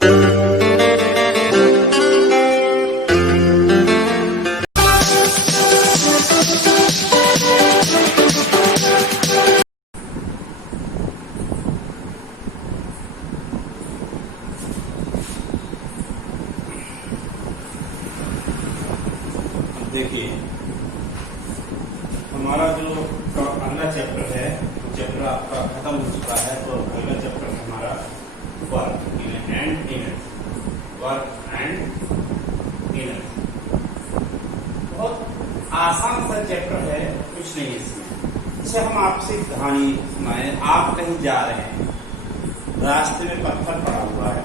देखिए, हमारा जो अगला चैप्टर है, चैप्टर आपका खत्म हो चुका है। तो अगला चैप्टर है हमारा work and energy. Work and energy बहुत आसान सा चैप्टर है, कुछ नहीं इसमें। इसे हम आपसे कहानी सुनाए। आप कहीं जा रहे हैं, रास्ते में पत्थर पड़ा हुआ है,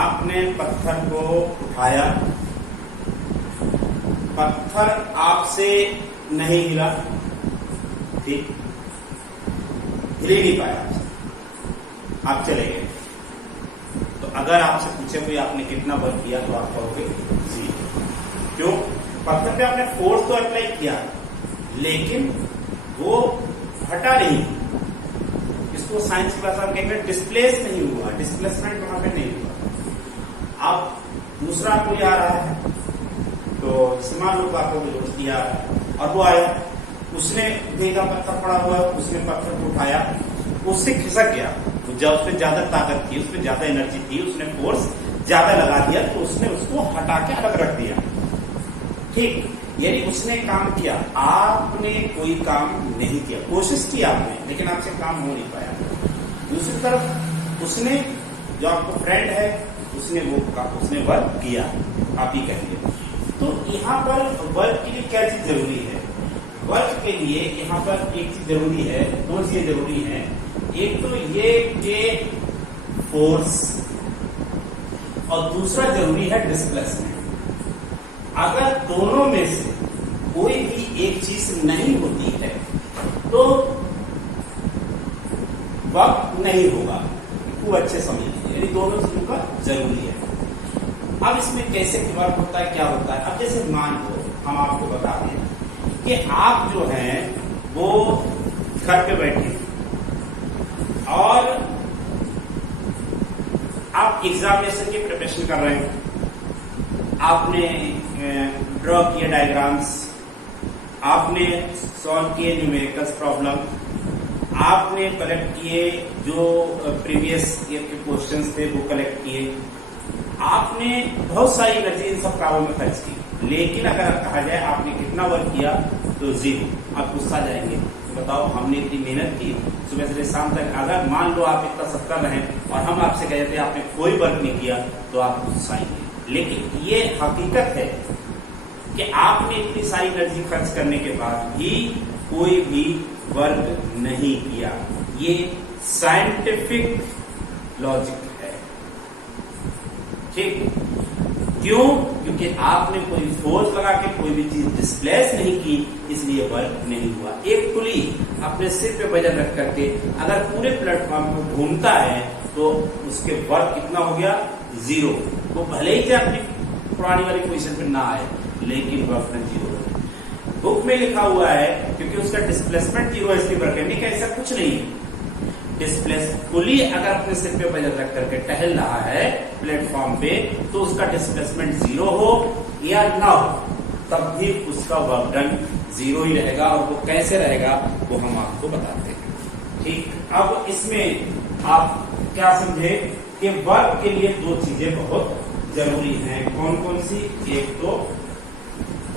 आपने पत्थर को उठाया, पत्थर आपसे नहीं हिला, ठीक, हिल ही नहीं पाया, आप चले गए। तो अगर आपसे पूछे कोई आपने कितना वर्क किया, तो आप कहोगे 0। क्यों? पत्थर पे आपने फोर्स तो अप्लाई किया, लेकिन वो हटा नहीं। इसको साइंस की भाषा में कहेंगे डिस्प्लेस नहीं हुआ, डिस्प्लेसमेंट वहां पे नहीं हुआ। अब दूसरा कोई आ रहा है, तो मान लो आपको दोस्त दिया और वो आया, उसने देखा पत्थर पड़ा हुआ है, उसने पत्थर को उठाया, उससे खिसक गया। तो जब उसमें ज्यादा ताकत थी, उसमें ज्यादा एनर्जी थी, उसने फोर्स ज्यादा लगा दिया, तो उसने उसको हटा के अलग रख दिया, ठीक। यानी उसने काम किया, आपने कोई काम नहीं किया। कोशिश की आपने, लेकिन आपसे काम हो नहीं पाया। दूसरी तरफ उसने, जो आपको फ्रेंड है, उसने वर्क किया, आप ही कहेंगे। तो यहाँ पर वर्क के लिए क्या चीज जरूरी है? वर्क के लिए यहाँ पर एक चीज जरूरी है, दो चीजें जरूरी हैं। एक तो ये कि फोर्स, और दूसरा जरूरी है डिस्प्लेसमेंट। अगर दोनों में से कोई भी एक चीज नहीं होती है, तो वर्क नहीं होगा। खूब अच्छे समझिए, यानी दोनों चीजों का जरूरी है। अब इसमें कैसे वर्क होता है, क्या होता है? अब जैसे मान लो हम आपको बता दें कि आप जो हैं वो घर पे बैठे और आप एग्जामिनेशन की प्रिपरेशन कर रहे हैं। आपने ड्रॉ किए डायग्राम्स, आपने सॉल्व किए न्यूमेरिकल्स प्रॉब्लम, आपने कलेक्ट किए जो प्रीवियस ईयर के क्वेश्चंस थे वो कलेक्ट किए, आपने बहुत सारी एनर्जी इन सब कामों में खर्च की। लेकिन अगर कहा जाए आपने कितना वर्क किया, तो 0। आप गुस्सा जाएंगे, तो बताओ हमने इतनी मेहनत की सुबह से शाम तक। अगर मान लो आप इतना सब कर रहे हैं और हम आपसे कह देते हैं आपने कोई वर्क नहीं किया, तो आप गुस्साएंगे। लेकिन ये हकीकत है कि आपने इतनी सारी एनर्जी खर्च करने के बाद भी कोई भी वर्क नहीं किया। ये साइंटिफिक लॉजिक है, ठीक। क्यों? क्योंकि आपने कोई फोर्स लगा के कोई भी चीज डिस्प्लेस नहीं की, इसलिए वर्क नहीं हुआ। एक पुली अपने सिर पे वजन रख करके अगर पूरे प्लेटफॉर्म को घूमता है, तो उसके वर्क कितना हो गया? 0। वो भले ही अपनी पुरानी वाली पोजीशन पे ना आए, लेकिन वर्क में 0 है। बुक में लिखा हुआ है क्योंकि उसका डिस्प्लेसमेंट 0 है, इसलिए वर्क है। नहीं, ऐसा कुछ नहीं है। डिस्प्लेस पुली अगर अपने सिर पे वजन रख करके टहल रहा है प्लेटफॉर्म पे, तो उसका डिस्प्लेसमेंट 0 हो या ना हो, तब भी उसका वर्क डन 0 ही रहेगा। और वो कैसे रहेगा वो हम आपको बताते हैं, ठीक। अब इसमें आप क्या समझे कि वर्क के लिए दो चीजें बहुत जरूरी हैं। कौन कौन सी? एक तो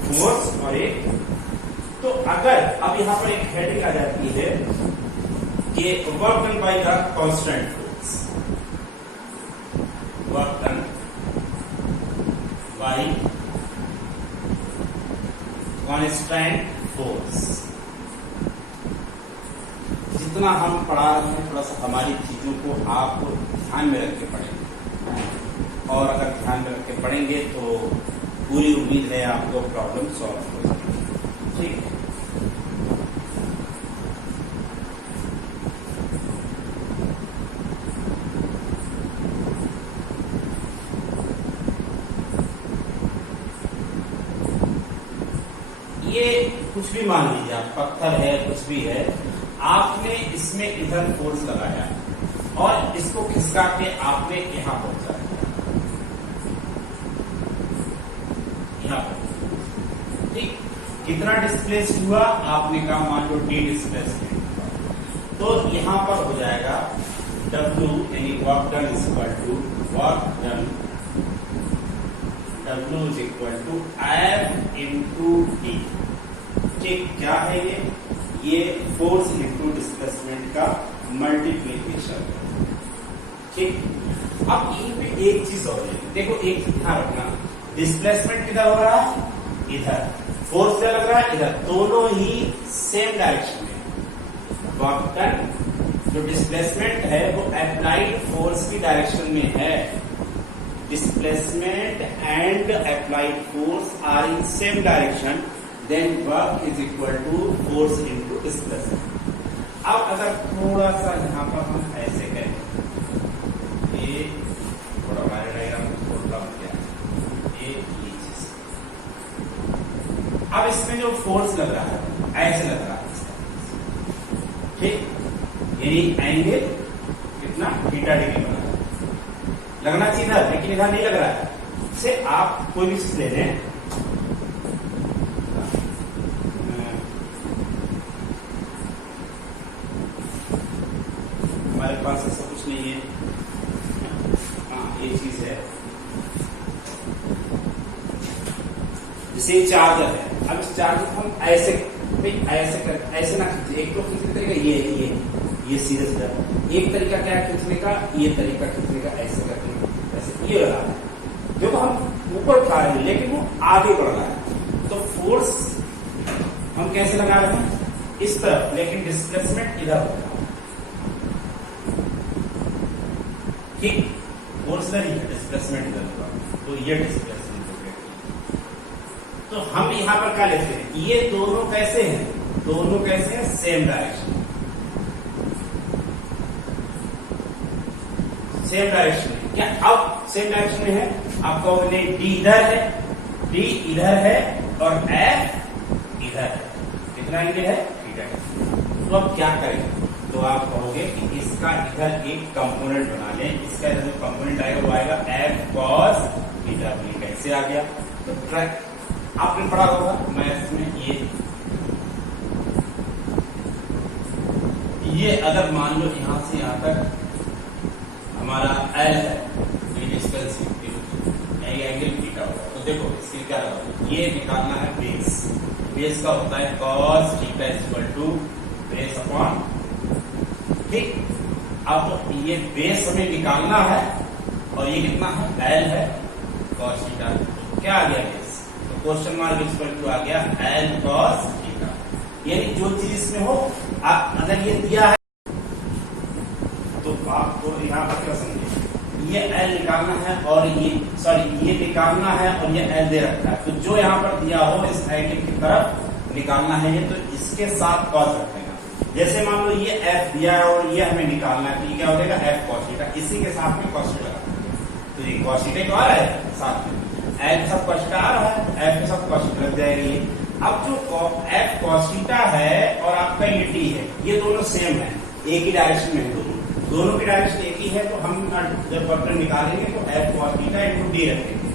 फोर्स और एक, तो अगर अब यहां पर एक हेडिंग आ जाती है कि work done by the constant force, work done by constant force. जितना हम पढ़ा रहे हैं, थोड़ा सा हमारी चीजों को आप ध्यान में रख के पढ़ेंगे, और अगर ध्यान में रख के पढ़ेंगे तो पूरी उम्मीद है आपको प्रॉब्लम सॉल्व हो जाएगी, ठीक है। ये कुछ भी मान लीजिए, आप पत्थर है, कुछ भी है, आपने इसमें इधर फोर्स लगाया और इसको खिसका के आपने यहां पहुंचाया। यहाँ पर, ठीक। कितना डिस्प्लेस हुआ आपने कहा, मान लो डी डिस्प्लेसमेंट, तो यहां पर हो जाएगा W यानी work done is equal to work done, W is equal to F into D, ठीक। क्या है ये फोर्स इंटू डिस्प्लेसमेंट का मल्टीप्लीकेशन, ठीक। अब यहीं पे एक चीज और है, देखो एक ध्यान रखना, डिस्प्लेसमेंट किधर हो रहा है, इधर, फोर्स क्या लग रहा है इधर, दोनों ही सेम डायरेक्शन में। वर्क डन जो डिस्प्लेसमेंट है वो अप्लाइड फोर्स की डायरेक्शन में है, displacement and applied force are in same direction, then work is equal to force into displacement. अब अगर थोड़ा सा यहां पर हम ऐसे करें, ये थोड़ा हमारे डायग्राम को थोड़ा किया, ये चीज, अब इसमें जो फोर्स लग रहा है ऐसे लग रहा है, ठीक, यानी एंगल कितना थीटा डिग्री बना है, लगना चाहिए इधर, लेकिन इधर नहीं लग रहा है। से आप कोई भी चीज ले लें, हमारे पास ऐसा कुछ नहीं है, हाँ ये चीज है, जैसे चार्जर है, अब इस चार्जर को हम ऐसे ऐसे ना खींचे, एक तो खींचने तरीका ये सीधा सीधा, एक तरीका क्या है खींचने का, ये तरीका खींचने का, ऐसे करके ऐसे ये रहा है, जो हम ऊपर उठा रहे हैं लेकिन वो आगे बढ़ रहा है, तो फोर्स हम कैसे लगा रहे हैं इस तरफ, लेकिन डिस्प्लेसमेंट इधर होगा, ठीक, फोर्स इधर ही है, डिस्प्लेसमेंट इधर होगा, तो ये डिस्प्लेसमेंट हो गया। तो हम यहां पर क्या लेते हैं, ये दोनों कैसे हैं, दोनों कैसे हैं, सेम डायरेक्शन, सेम डायरेक्शन में, क्या अब सेम डायरेक्शन में है, आप कहोगे डी इधर है, डी इधर है और एफ इधर है, कितना एंगल है, थीटा है। तो अब क्या करें, तो आप कहोगे कि इसका इधर एक कंपोनेंट बना लें, इसका इधर जो कंपोनेंट आएगा वो आएगा एफ कॉस थीटा, कैसे आ गया, तो ट्रैक आपने पढ़ा होगा मैथ्स में, ये अगर मान लो यहां से यहां तक हमारा एल है, एंगल थीटा होगा, तो देखो इसकी क्या होगा, ये निकालना है बेस, बेस का होता है cos theta equal to base upon, ठीक। अब ये बेस हमें निकालना है और ये कितना है, एल है कॉस थीटा, तो क्या आ गया बेस, तो क्वेश्चन मार्क इक्वल टू आ गया एल कॉस थीटा, यानी जो चीज इसमें हो, आप अगर ये दिया है तो आपको यहाँ पर क्या समझे, ये एल निकालना है और ये निकालना है और ये एल दे रखा है, तो जो यहाँ पर दिया हो इस एंगल की तरफ निकालना है ये, तो इसके साथ कॉस रखेगा, जैसे मान लो ये एफ दिया है और ये हमें निकालना है, तो ये क्या हो जाएगा एफ कॉस थीटा, इसी के साथ में कॉस थीटा लगा, तो ये कॉस थीटा तो आ रहा है साथ में, एल के साथ कॉस थीटा आ रहा है, एफ के साथ कॉस थीटा लग जाएगी। अब जो एफ कॉस थीटा है और आपका ये टी है, ये दोनों सेम है, एक ही डायरेक्शन में, दोनों की डायरेक्शन एक ही है, तो हम जब वक्र निकालेंगे तो F cos theta into D रखेंगे,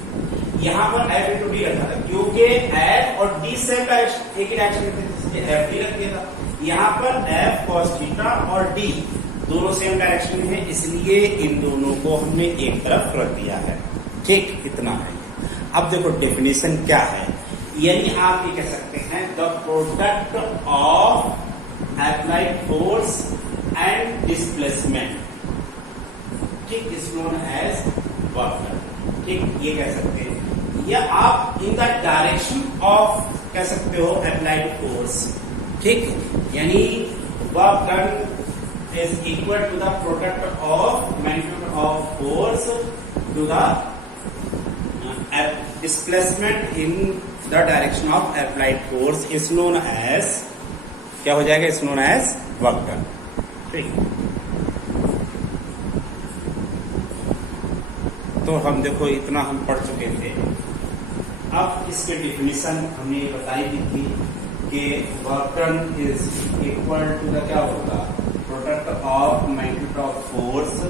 यहाँ पर एफ इंटू डी रखा था क्योंकि एफ और डी सेम डायरेक्शन, एक ही डायरेक्शन में थे, इसलिए एफ डी रख दिया था। यहाँ पर एफ कॉस थीटा और डी दोनों सेम डायरेक्शन में है, इसलिए इन दोनों को हमने एक तरफ रख दिया है, ठीक, इतना है। अब देखो डेफिनेशन क्या है, यानी आप ये कह सकते हैं the product of applied force and displacement, ठीक, is known as work done, ठीक, ये कह सकते हैं, या आप इन द डायरेक्शन ऑफ कह सकते हो अप्लाइड फोर्स, ठीक, यानी work done is equal to the product of magnitude of force to the displacement in the direction of applied force is known as, क्या हो जाएगा, is known as work done, ठीक। तो हम देखो इतना हम पढ़ चुके थे, अब इसके डेफिनेशन हमने बताई भी थी कि work done is equal to the क्या होगा, product of magnitude of force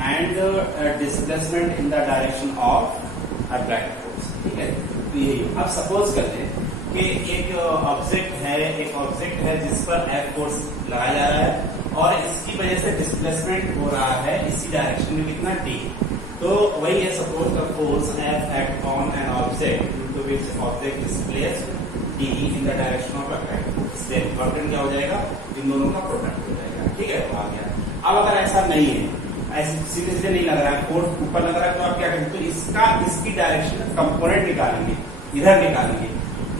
and displacement in the direction of applied force, ठीक है। तो यही अब सपोज कर लें कि एक ऑब्जेक्ट है जिस पर F फोर्स लगाया जा रहा है और इसकी वजह से डिस्प्लेसमेंट हो रहा है इसी डायरेक्शन में कितना d। तो वही है, suppose the force F act on an object due to which object is placed d in the direction of attract. इससे वर्क डन क्या हो जाएगा, इन दोनों का प्रोडक्ट हो जाएगा। ठीक है, तो आ गया। अब अगर ऐसा नहीं है, ऐसे सीधे सीधे नहीं लग रहा है, फोर्स ऊपर लग रहा है, तो आप क्या करेंगे, तो इसकी डायरेक्शन कंपोनेंट निकालेंगे, इधर निकालेंगे।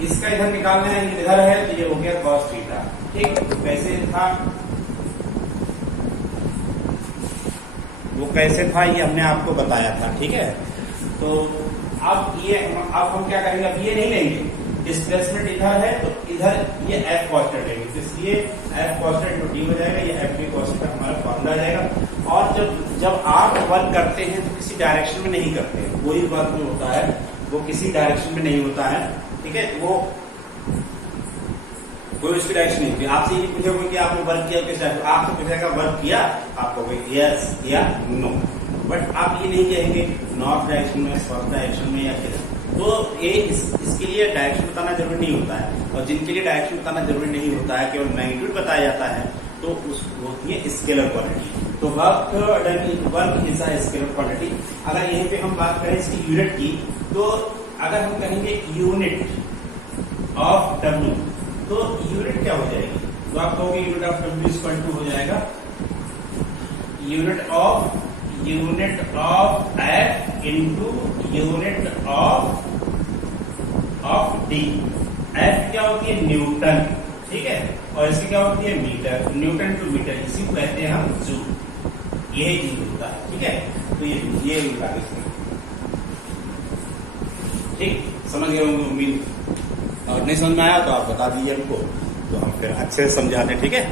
इसका इधर निकालना है, इधर है, तो ये हो गया cos थीटा। ठीक, कैसे था वो, कैसे था ये हमने आपको बताया था। ठीक है, तो अब हम क्या करेंगे, अब ये नहीं लेंगे, डिस्प्लेसमेंट इधर है तो इधर ये F कॉन्स्टेंट लेंगे, तो इसलिए F कॉन्स्टेंट तो D हो जाएगा, ये F कॉन्स्टेंट हमारा फॉर्मूला जाएगा। और जब आप वर्क करते हैं तो किसी डायरेक्शन में नहीं करते हैं, कोई वर्क जो होता है वो किसी डायरेक्शन में नहीं होता है। ठीक है, वो कोई उसकी डायरेक्शन नहीं होती। आपसे ये पूछेगा कि आपने वर्क किया किस डायरेक्शन, आपसे पूछेगा वर्क किया, आप कहोगे यस या नो, बट आप ये नहीं कहेंगे नॉर्थ डायरेक्शन में, साउथ डायरेक्शन में या फिर। तो ये इसके लिए डायरेक्शन बताना जरूरी नहीं होता है, और जिनके लिए डायरेक्शन बताना जरूरी नहीं होता है, केवल मैग्नीट्यूड बताया जाता है, तो उसको होती है स्केलर क्वांटिटी। तो work is a scalar quantity. अगर यहीं पे हम बात करें इसकी यूनिट की, तो अगर हम कहेंगे यूनिट ऑफ W, तो यूनिट क्या हो जाएगी, तो आप कहोगे unit of W equal to हो जाएगा unit of F into unit of D। F क्या होती है, न्यूटन। ठीक है, और इसकी क्या होती है, मीटर। न्यूटन टू मीटर, इसी को कहते हैं हम जूल। यही जूल होता है। ठीक है, तो ये ठीक समझ गए होंगे उम्मीद, और नहीं समझ में आया तो आप बता दीजिए हमको, तो हम फिर अच्छे से समझाते। ठीक है।